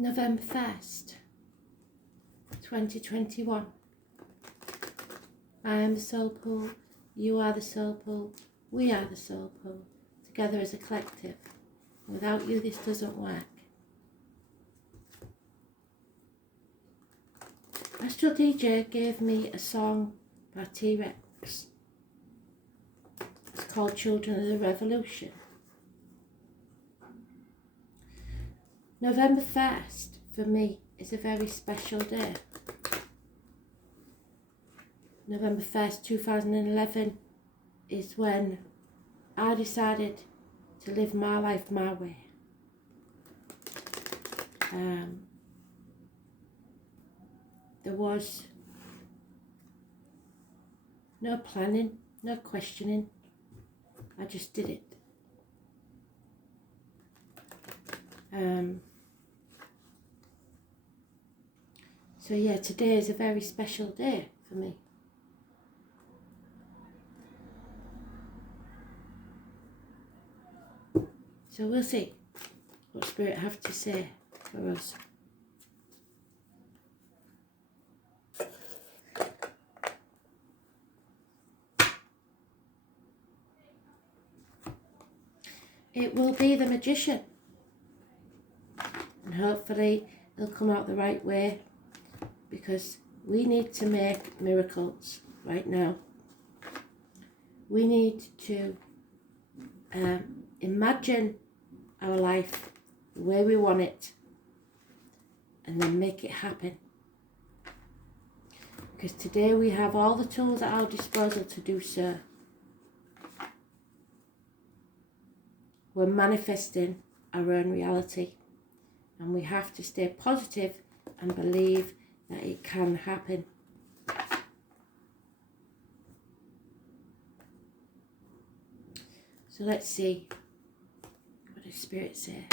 November 1st, 2021. I am the soul pool, you are the soul pool, we are the soul pool, together as a collective. Without you this doesn't work. Astral DJ gave me a song by T-Rex. It's called Children of the Revolution. November 1st for me is a very special day. November 1st, 2011 is when I decided to live my life my way. There was no planning, no questioning. I just did it. So yeah, today is a very special day for me. So we'll see what Spirit have to say for us. It will be the Magician, and hopefully it'll come out the right way, because we need to make miracles right now. We need to imagine our life the way we want it and then make it happen. Because today we have all the tools at our disposal to do so. We're manifesting our own reality, and we have to stay positive and believe that it can happen. So let's see what does Spirit say.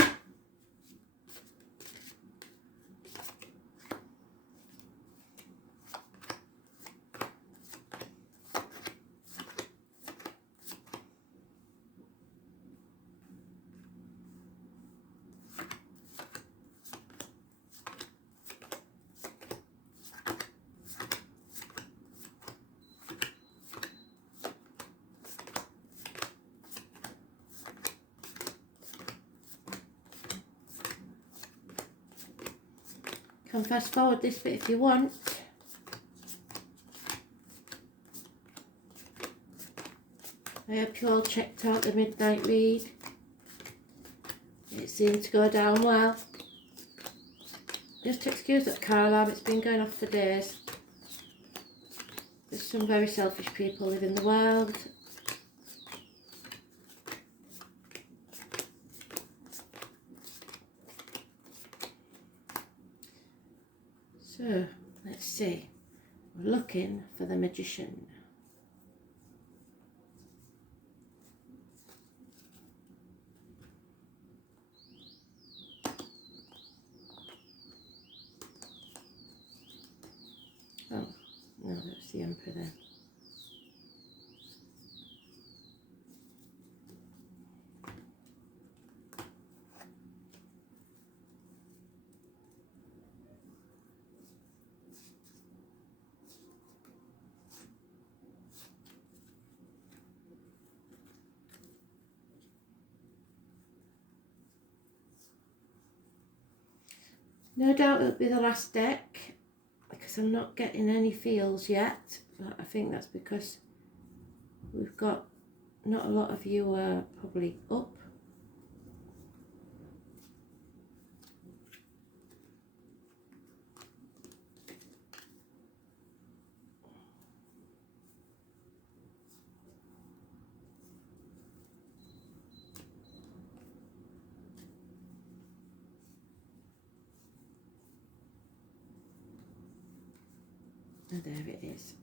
Can fast forward this bit if you want. I hope you all checked out the midnight read. It seemed to go down well. Just excuse that car alarm, it's been going off for days. There's some very selfish people live in the world. So, let's see. We're looking for the Magician. Oh, no, that's the Emperor then. No doubt it'll be the last deck, because I'm not getting any feels yet, but I think that's because we've got not a lot of you are probably up. Oh, there it is.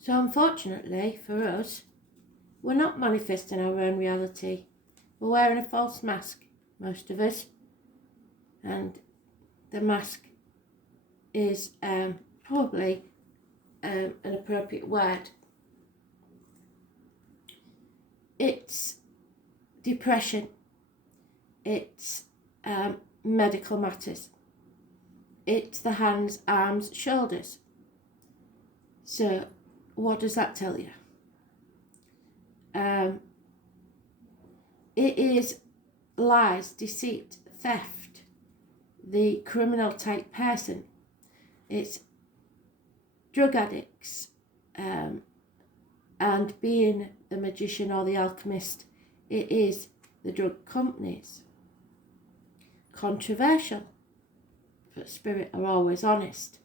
So unfortunately for us, we're not manifesting our own reality. We're wearing a false mask, most of us. And the mask is probably an appropriate word. It's depression. It's medical matters. It's the hands, arms, shoulders. So what does that tell you? It is lies, deceit, theft, the criminal type person. It's drug addicts, and being the magician or the alchemist, it is the drug companies. Controversial, but spirit are always honest.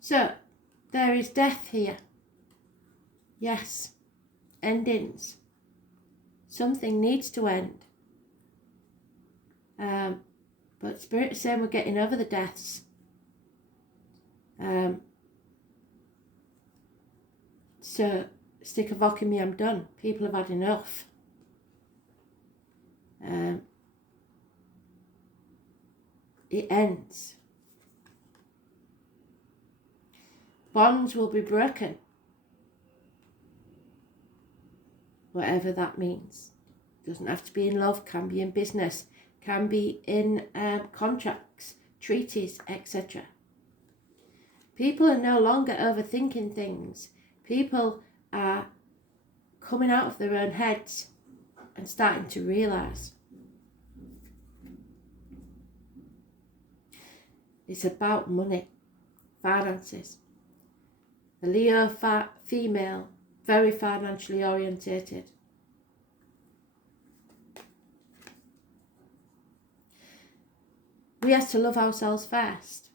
So, there is death here. Yes, endings. Something needs to end. But spirit is saying we're getting over the deaths. So, stick a voc in me, I'm done. People have had enough. It ends. Bonds will be broken. Whatever that means. Doesn't have to be in love, can be in business, can be in contracts, treaties, etc. People are no longer overthinking things. People are coming out of their own heads and starting to realise. It's about money, finances. The Leo female, very financially orientated. We have to love ourselves first.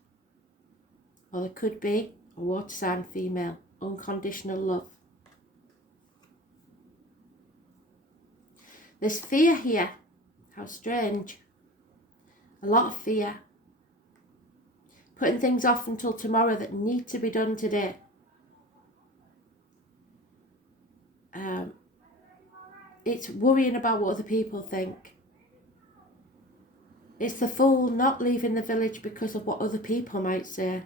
Or there could be a water sign female, unconditional love. There's fear here. How strange. A lot of fear. Putting things off until tomorrow that need to be done today. It's worrying about what other people think. It's the fool not leaving the village because of what other people might say.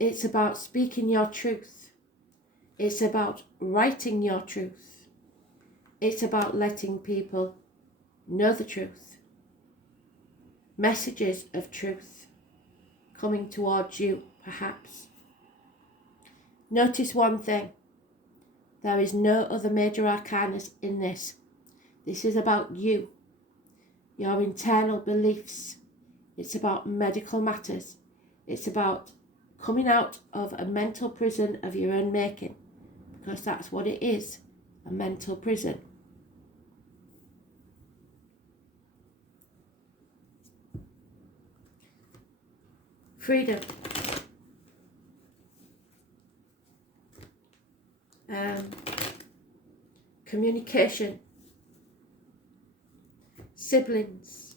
It's about speaking your truth. It's about writing your truth. It's about letting people know the truth. Messages of truth coming towards you, perhaps. Notice one thing. There is no other major arcanas in this. This is about you, your internal beliefs. It's about medical matters. It's about coming out of a mental prison of your own making, because that's what it is, a mental prison. Freedom. Communication. Siblings.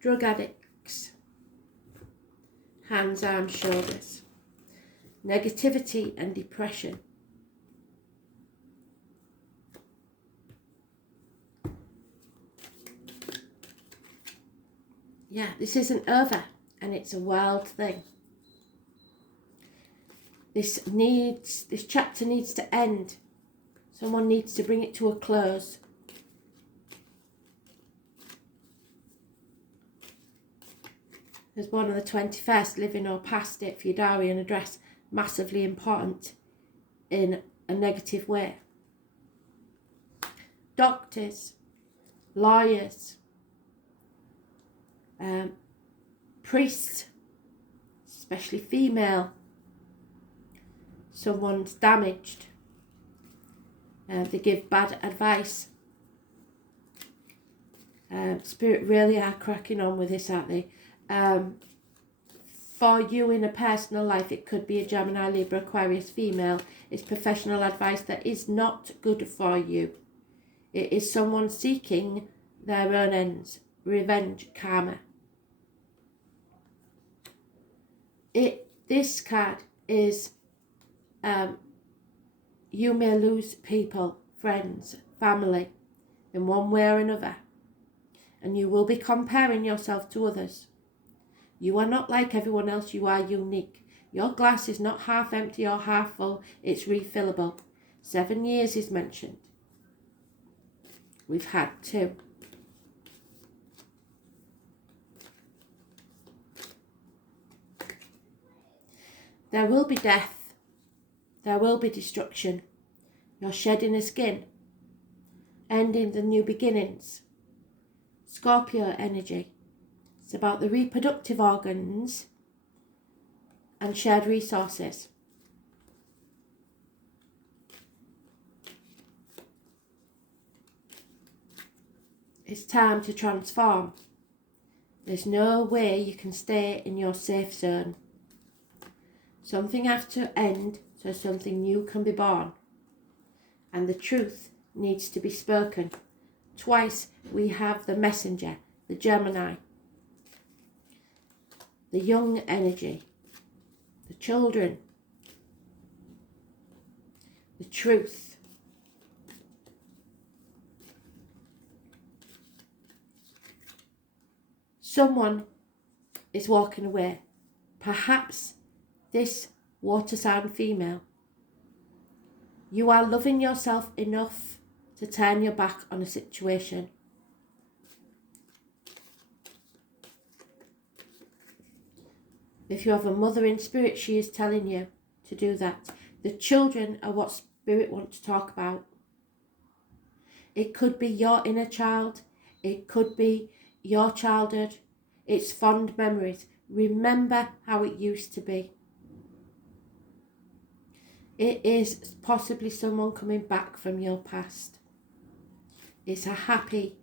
Drug addicts. Hands, arms, shoulders. Negativity and depression. Yeah, this isn't over, and it's a wild thing. This chapter needs to end. Someone needs to bring it to a close. There's one on the 21st, living or past it for your diary and address, massively important in a negative way. Doctors, lawyers, priests, especially female. Someone's damaged. They give bad advice. Spirit really are cracking on with this, aren't they? For you in a personal life, it could be a Gemini, Libra, Aquarius female. It's professional advice that is not good for you. It is someone seeking their own ends, revenge, karma. This card is you may lose people, friends, family in one way or another, and you will be comparing yourself to others. You are not like everyone else, you are unique. Your glass is not half empty or half full, it's refillable. 7 years is mentioned. We've had 2. There will be death. There will be destruction. You're shedding a skin. Ending the new beginnings. Scorpio energy. It's about the reproductive organs and shared resources. It's time to transform. There's no way you can stay in your safe zone. Something has to end so something new can be born. And the truth needs to be spoken. Twice we have the messenger, the Gemini, the young energy, the children, the truth. Someone is walking away. Perhaps this water sign female. You are loving yourself enough to turn your back on a situation. If you have a mother in spirit, she is telling you to do that. The children are what spirit wants to talk about. It could be your inner child. It could be your childhood. It's fond memories. Remember how it used to be. It is possibly someone coming back from your past. It's a happy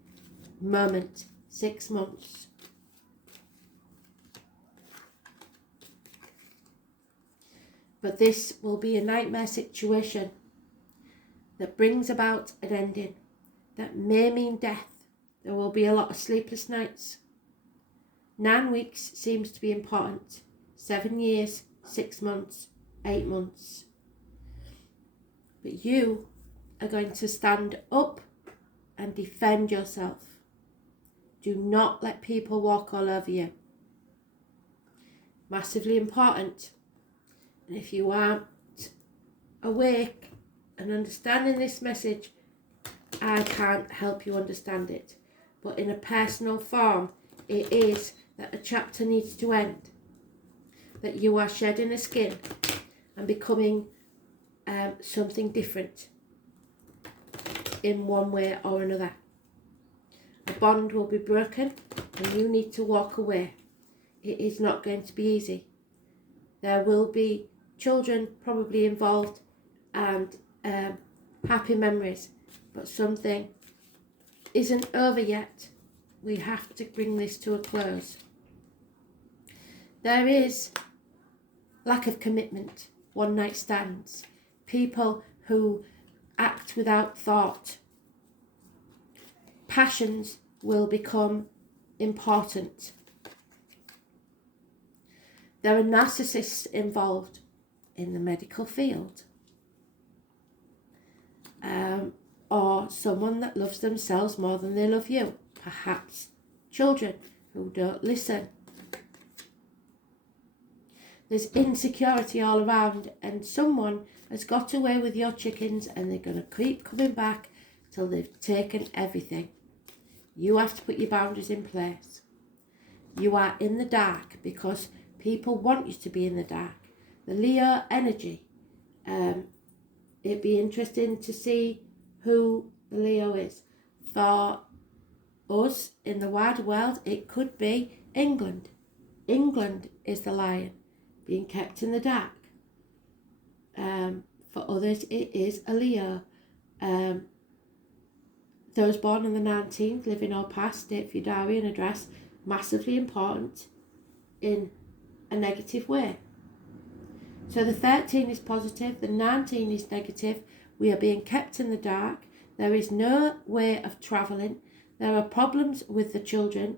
moment. 6 months. But this will be a nightmare situation that brings about an ending that may mean death. There will be a lot of sleepless nights. 9 weeks seems to be important. 7 years, 6 months, 8 months. But you are going to stand up and defend yourself. Do not let people walk all over you. Massively important. And if you aren't awake and understanding this message, I can't help you understand it. But in a personal form, it is that a chapter needs to end. That you are shedding a skin and becoming something different in one way or another. A bond will be broken and you need to walk away. It is not going to be easy. There will be children probably involved and happy memories, but something isn't over yet. We have to bring this to a close. There is lack of commitment, one night stands, people who act without thought. Passions will become important. There are narcissists involved in the medical field. Or someone that loves themselves more than they love you. Perhaps children who don't listen. There's insecurity all around and someone has got away with your chickens and they're going to keep coming back till they've taken everything. You have to put your boundaries in place. You are in the dark because people want you to be in the dark. The Leo energy. It'd be interesting to see who the Leo is. For us in the wider world, it could be England. England is the lion being kept in the dark. For others, it is a Leo. Those born on the 19th, living or past, date for your diary and address, massively important in a negative way. So the 13 is positive, the 19 is negative. We are being kept in the dark. There is no way of travelling. There are problems with the children.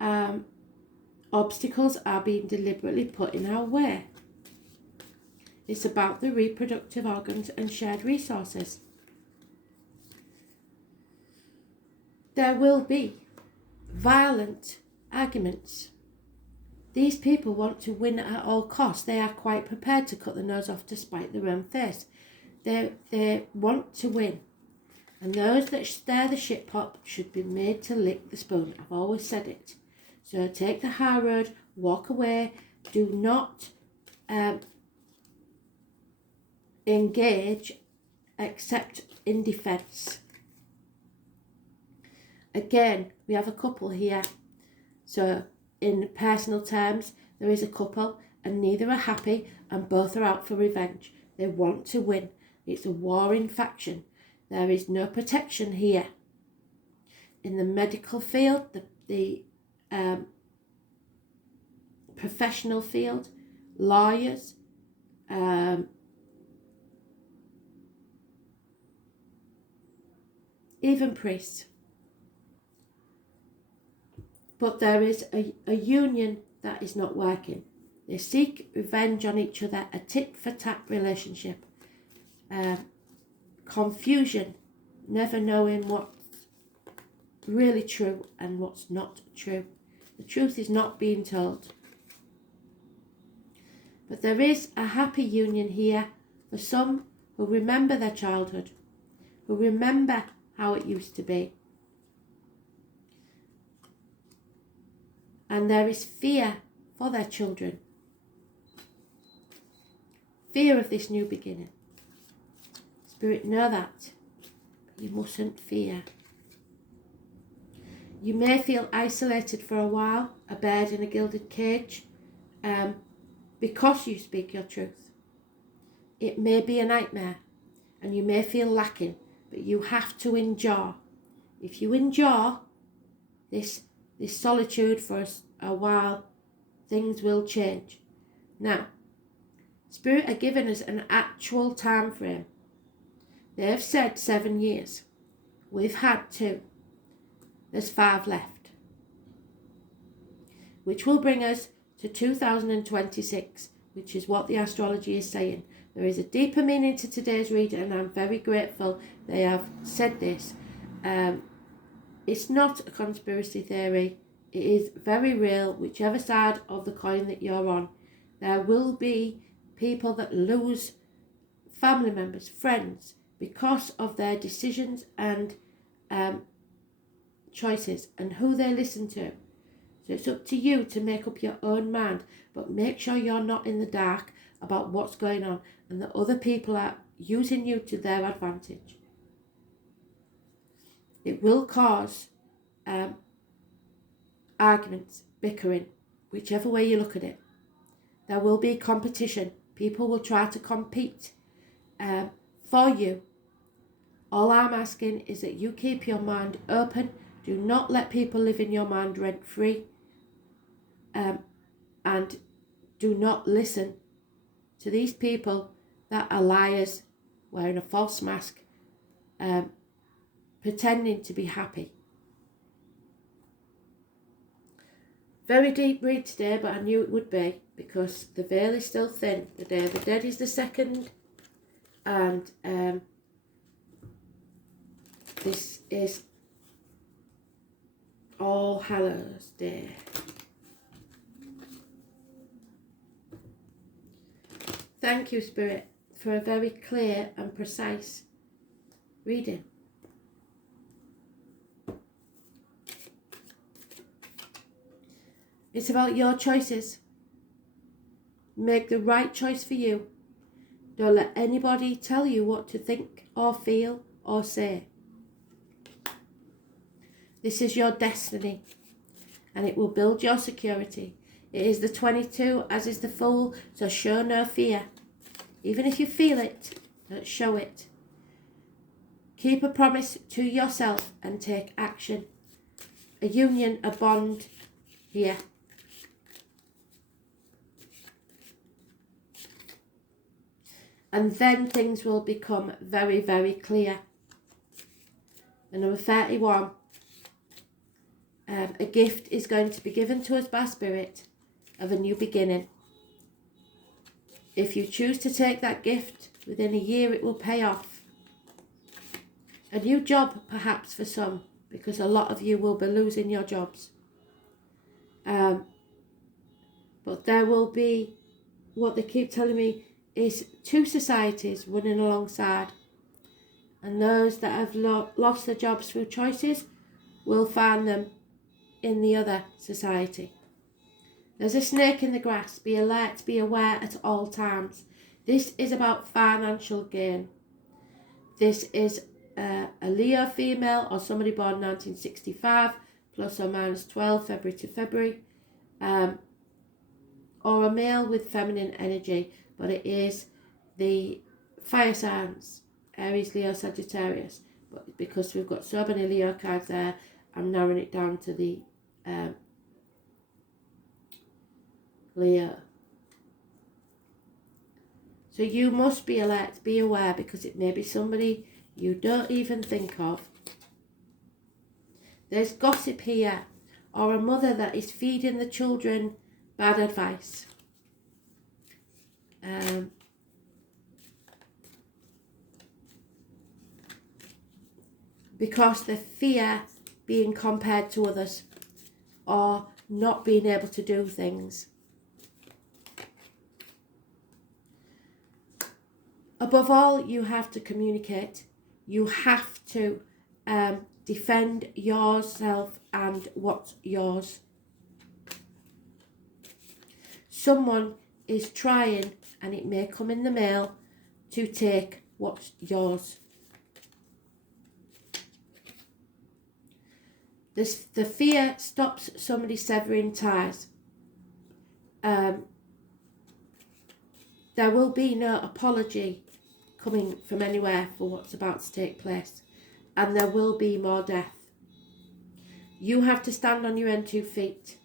Or Obstacles are being deliberately put in our way. It's about the reproductive organs and shared resources. There will be violent arguments. These people want to win at all costs. They are quite prepared to cut the nose off to spite their own face. They want to win. And those that stir the shit pot should be made to lick the spoon. I've always said it. So take the high road, walk away. Do not engage except in defence. Again, we have a couple here. So in personal terms, there is a couple and neither are happy and both are out for revenge. They want to win. It's a warring faction. There is no protection here. In the medical field, the professional field, lawyers, even priests. But there is a union that is not working. They seek revenge on each other, a tit-for-tat relationship. Confusion, never knowing what's really true and what's not true. The truth is not being told. But there is a happy union here for some who remember their childhood, who remember how it used to be. And there is fear for their children. Fear of this new beginning. Spirit, know that. But you mustn't fear. You may feel isolated for a while, a bird in a gilded cage, because you speak your truth. It may be a nightmare, and you may feel lacking, but you have to endure. If you endure this solitude for a while, things will change. Now, Spirit are giving us an actual time frame. They have said 7 years. We've had 2. There's 5 left. Which will bring us to 2026, which is what the astrology is saying. There is a deeper meaning to today's reading, and I'm very grateful they have said this. It's not a conspiracy theory. It is very real, whichever side of the coin that you're on. There will be people that lose family members, friends, because of their decisions and choices and who they listen to. So it's up to you to make up your own mind, but make sure you're not in the dark about what's going on and that other people are using you to their advantage. It will cause arguments, bickering, whichever way you look at it. There will be competition. People will try to compete for you. All I'm asking is that you keep your mind open. Do not let people live in your mind rent-free. And do not listen to these people that are liars, wearing a false mask, pretending to be happy. Very deep read today, but I knew it would be because the veil is still thin. The Day of the Dead is the 2nd, and this is All Hallows Day. Thank you, Spirit, for a very clear and precise reading. It's about your choices. Make the right choice for you. Don't let anybody tell you what to think or feel or say. This is your destiny, and it will build your security. It is the 22, as is the Fool, so show no fear. Even if you feel it, don't show it. Keep a promise to yourself and take action. A union, a bond here. And then things will become very, very clear. And number 31. A gift is going to be given to us by Spirit of a new beginning. If you choose to take that gift, within a year it will pay off. A new job perhaps for some, because a lot of you will be losing your jobs. But there will be, what they keep telling me, is two societies running alongside. And those that have lost their jobs through choices will find them in the other society. There's a snake in the grass. Be alert, be aware at all times. This is about financial gain. This is a Leo female or somebody born 1965, plus or minus 12, February to February. Or a male with feminine energy, but it is the fire signs, Aries, Leo, Sagittarius. But because we've got so many Leo cards there, I'm narrowing it down to the Leo. So you must be alert, be aware, because it may be somebody you don't even think of. There's gossip here, or a mother that is feeding the children bad advice. Because they fear being compared to others or not being able to do things. Above all, you have to communicate. You have to defend yourself and what's yours. Someone is trying, and it may come in the mail, to take what's yours. The fear stops somebody severing ties. There will be no apology coming from anywhere for what's about to take place, and there will be more death. You have to stand on your own 2 feet.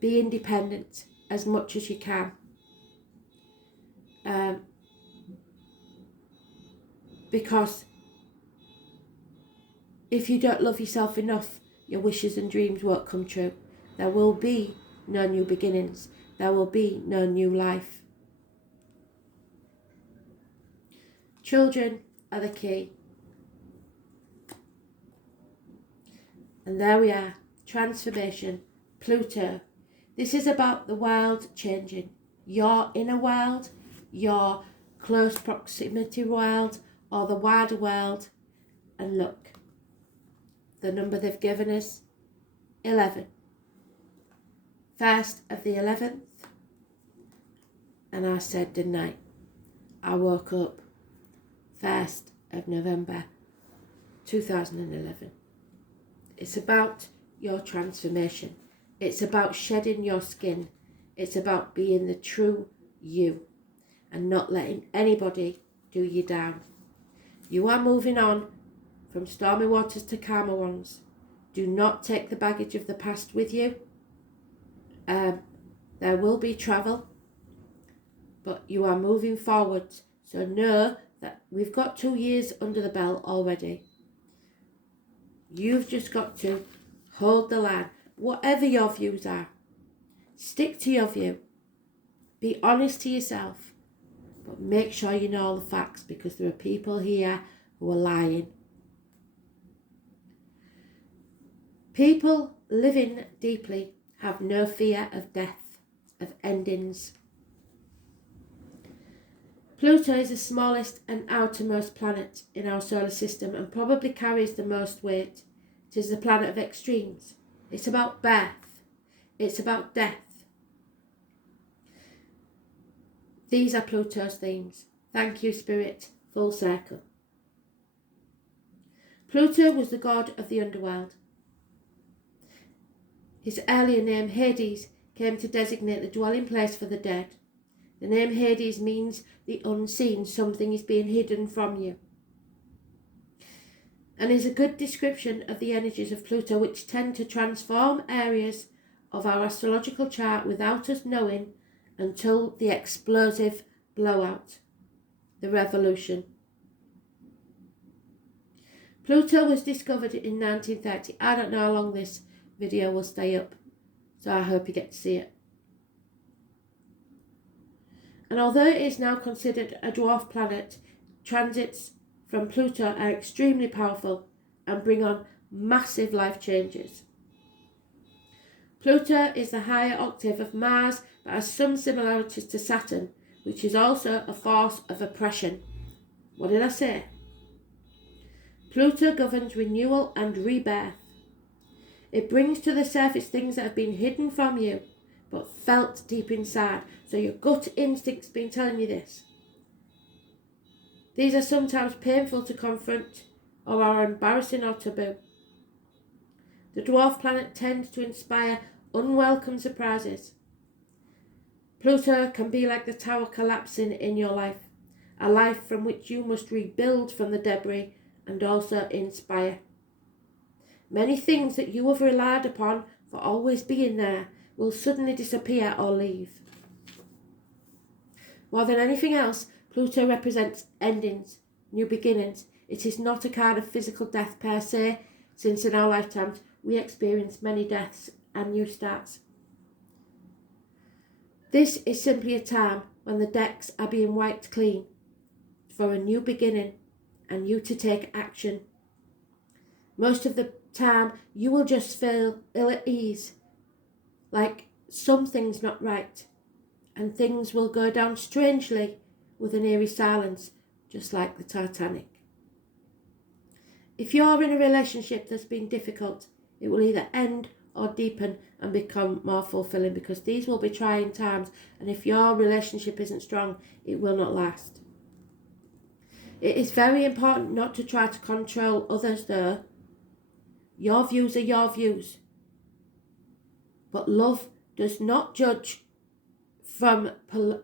Be independent as much as you can. Because if you don't love yourself enough, your wishes and dreams won't come true. There will be no new beginnings. There will be no new life. Children are the key. And there we are. Transformation. Pluto. This is about the world changing. Your inner world, your close proximity world, or the wider world. And look, the number they've given us, 11. First of the 11th. And I said, didn't I? I woke up 1st of November 2011. It's about your transformation. It's about shedding your skin. It's about being the true you and not letting anybody do you down. You are moving on from stormy waters to calmer ones. Do not take the baggage of the past with you. There will be travel, but you are moving forward. So know that we've got 2 years under the belt already. You've just got to hold the line. Whatever your views are, stick to your view. Be honest to yourself, but make sure you know all the facts, because there are people here who are lying. People living deeply have no fear of death, of endings. Pluto is the smallest and outermost planet in our solar system and probably carries the most weight. It is the planet of extremes. It's about birth. It's about death. These are Pluto's themes. Thank you, Spirit. Full circle. Pluto was the god of the underworld. His earlier name, Hades, came to designate the dwelling place for the dead. The name Hades means the unseen, something is being hidden from you. And is a good description of the energies of Pluto, which tend to transform areas of our astrological chart without us knowing until the explosive blowout, the revolution. Pluto was discovered in 1930. I don't know how long this video will stay up, so I hope you get to see it. And although it is now considered a dwarf planet, transits from Pluto are extremely powerful and bring on massive life changes. Pluto is the higher octave of Mars, but has some similarities to Saturn, which is also a force of oppression. What did I say? Pluto governs renewal and rebirth. It brings to the surface things that have been hidden from you, but felt deep inside. So your gut instinct's been telling you this. These are sometimes painful to confront or are embarrassing or taboo. The dwarf planet tends to inspire unwelcome surprises. Pluto can be like the tower collapsing in your life, a life from which you must rebuild from the debris and also inspire. Many things that you have relied upon for always being there will suddenly disappear or leave. More than anything else, Pluto represents endings, new beginnings. It is not a card of physical death per se, since in our lifetimes we experience many deaths and new starts. This is simply a time when the decks are being wiped clean for a new beginning and you to take action. Most of the time you will just feel ill at ease, like something's not right, and things will go down strangely with an eerie silence, just like the Titanic. If you're in a relationship that's been difficult, it will either end or deepen and become more fulfilling, because these will be trying times, and if your relationship isn't strong, it will not last. It is very important not to try to control others though. Your views are your views. But love does not judge from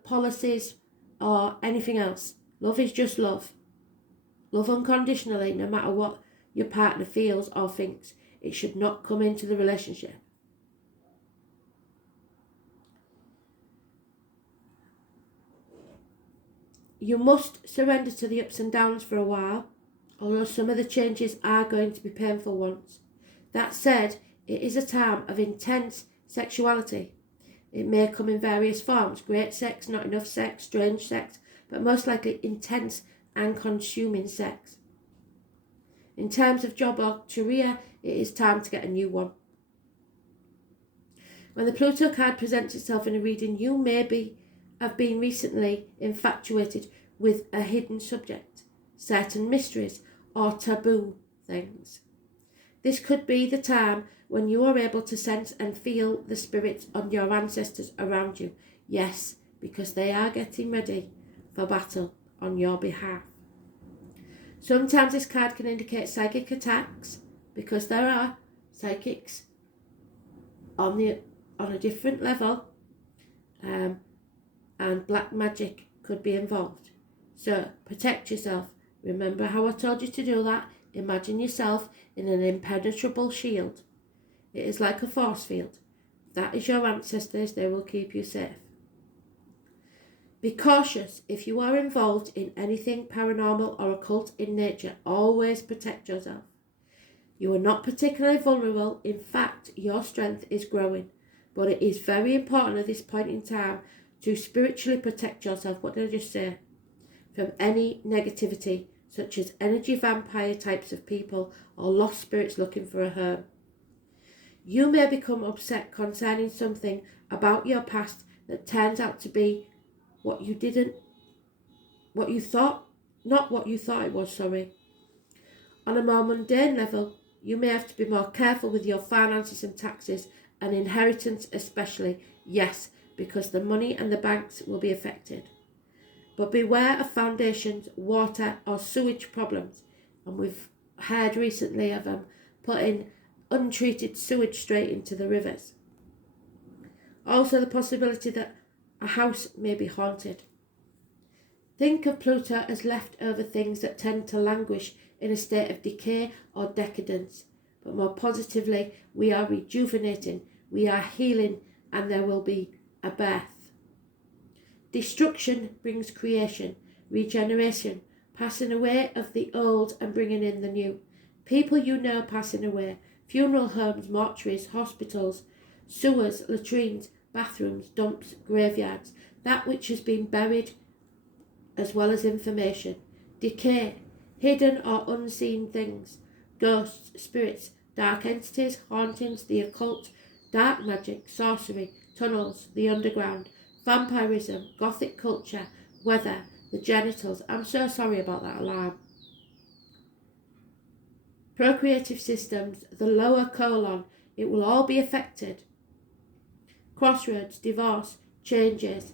policies or anything else. Love is just love. Love unconditionally, no matter what your partner feels or thinks. It should not come into the relationship. You must surrender to the ups and downs for a while, although some of the changes are going to be painful ones. That said, it is a time of intense sexuality. It may come in various forms: great sex, not enough sex, strange sex, but most likely intense and consuming sex. In terms of job or career, it is time to get a new one. When the Pluto card presents itself in a reading, you may have been recently infatuated with a hidden subject, certain mysteries, or taboo things. This could be the time when you are able to sense and feel the spirits of your ancestors around you. Yes, because they are getting ready for battle on your behalf. Sometimes this card can indicate psychic attacks, because there are psychics on a different level, and black magic could be involved. So protect yourself. Remember how I told you to do that? Imagine yourself in an impenetrable shield. It is like a force field. That is your ancestors. They will keep you safe. Be cautious if you are involved in anything paranormal or occult in nature. Always protect yourself. You are not particularly vulnerable. In fact, your strength is growing. But it is very important at this point in time to spiritually protect yourself. What did I just say? From any negativity, such as energy vampire types of people or lost spirits looking for a home. You may become upset concerning something about your past that turns out to be not what you thought it was. On a more mundane level, you may have to be more careful with your finances and taxes, and inheritance especially. Yes, because the money and the banks will be affected. But beware of foundations, water or sewage problems. And we've heard recently of them putting untreated sewage straight into the rivers. Also the possibility that a house may be haunted. Think of Pluto as leftover things that tend to languish in a state of decay or decadence. But more positively, we are rejuvenating, we are healing, and there will be a birth. Destruction brings creation, regeneration, passing away of the old and bringing in the new. People you know passing away, funeral homes, mortuaries, hospitals, sewers, latrines, bathrooms, dumps, graveyards, that which has been buried as well as information, decay, hidden or unseen things, ghosts, spirits, dark entities, hauntings, the occult, dark magic, sorcery, tunnels, the underground, vampirism, gothic culture, weather, the genitals. I'm so sorry about that alarm. Procreative systems, the lower colon, it will all be affected. Crossroads, divorce, changes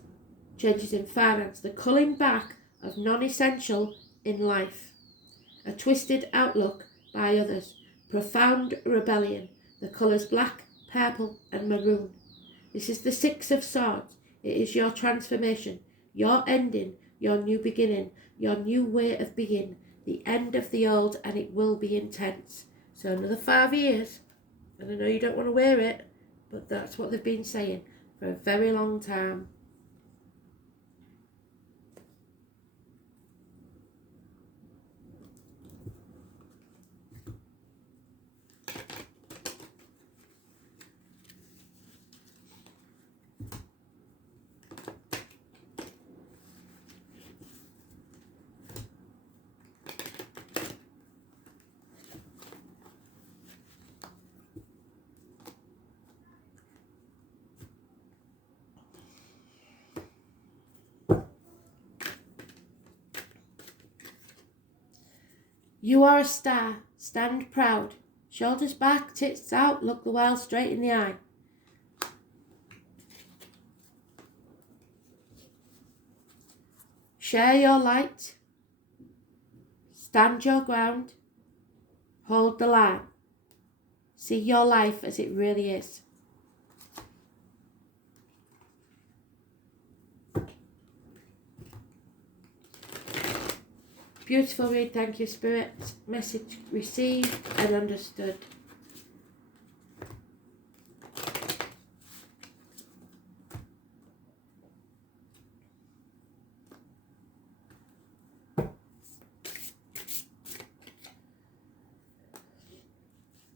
in finance, the culling back of non-essential in life. A twisted outlook by others, profound rebellion, the colours black, purple and maroon. This is the Six of Swords. It is your transformation, your ending, your new beginning, your new way of being, the end of the old, and it will be intense. So another 5 years, and I know you don't want to wear it, but that's what they've been saying for a very long time. You are a star. Stand proud. Shoulders back, tits out, look the world straight in the eye. Share your light. Stand your ground. Hold the line. See your life as it really is. Beautiful read, thank you, Spirit. Message received and understood.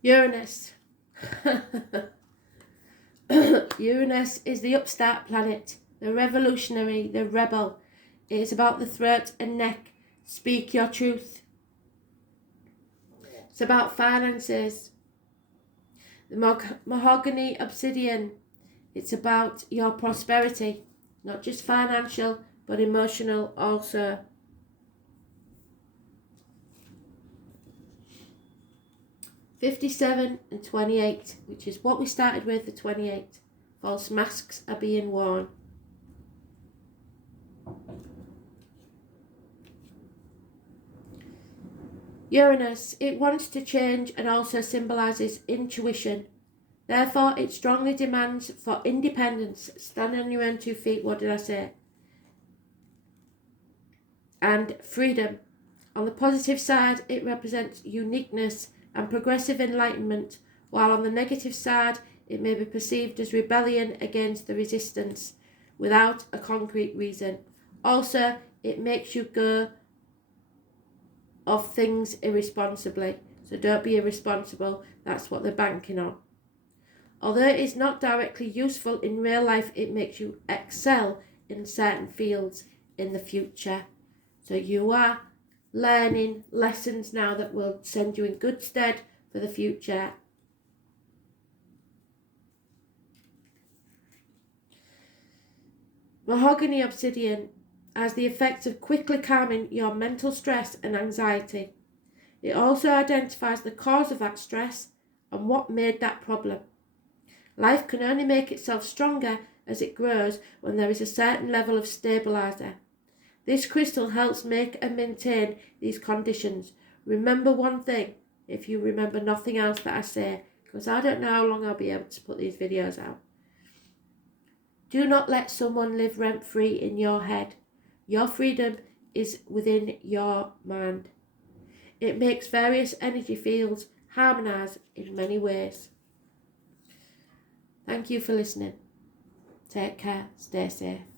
Uranus. Uranus is the upstart planet, the revolutionary, the rebel. It is about the throat and neck. Speak your truth. It's about finances. The Mahogany Obsidian. It's about your prosperity, not just financial, but emotional also. (57) and 28, which is what we started with, the 28. False masks are being worn. Uranus, it wants to change and also symbolises intuition. Therefore, it strongly demands for independence. Stand on your own 2 feet, what did I say? And freedom. On the positive side, it represents uniqueness and progressive enlightenment, while on the negative side, it may be perceived as rebellion against the resistance without a concrete reason. Also, it makes you go of things irresponsibly. So don't be irresponsible. That's what they're banking on. Although it is not directly useful in real life, it makes you excel in certain fields in the future. So you are learning lessons now that will send you in good stead for the future. Mahogany Obsidian has the effect of quickly calming your mental stress and anxiety. It also identifies the cause of that stress and what made that problem. Life can only make itself stronger as it grows when there is a certain level of stabiliser. This crystal helps make and maintain these conditions. Remember one thing, if you remember nothing else that I say, because I don't know how long I'll be able to put these videos out. Do not let someone live rent-free in your head. Your freedom is within your mind. It makes various energy fields harmonise in many ways. Thank you for listening. Take care. Stay safe.